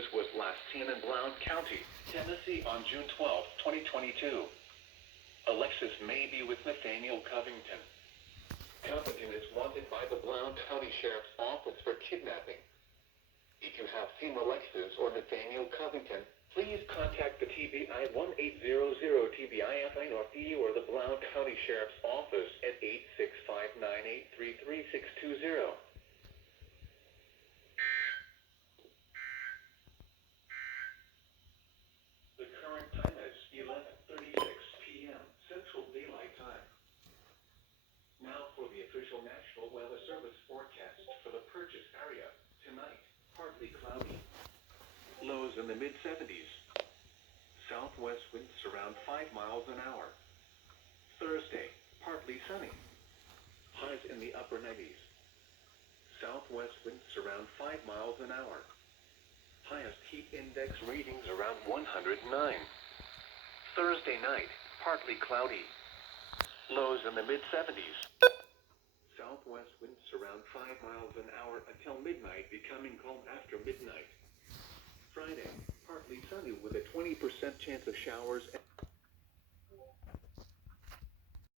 Alexis was last seen in Blount County, Tennessee on June 12, 2022. Alexis may be with Nathaniel Covington. Covington is wanted by the Blount County Sheriff's Office for kidnapping. If you have seen Alexis or Nathaniel Covington, please contact the TBI 1800 TBIFI Northie or the Blount County Sheriff's Office at 865-983-3620. The current time is 11:36 p.m. Central Daylight Time. Now for the official National Weather Service forecast for the Purchase area. Tonight, partly cloudy. Lows in the mid-70s. Southwest winds around 5 miles an hour. Thursday, partly sunny. Highs in the upper 90s. Southwest winds around 5 miles an hour. Highest heat index readings around 109. Thursday night, partly cloudy. Lows in the mid-70s. Southwest winds around 5 miles an hour until midnight, becoming calm after midnight. Friday, partly sunny with a 20% chance of showers.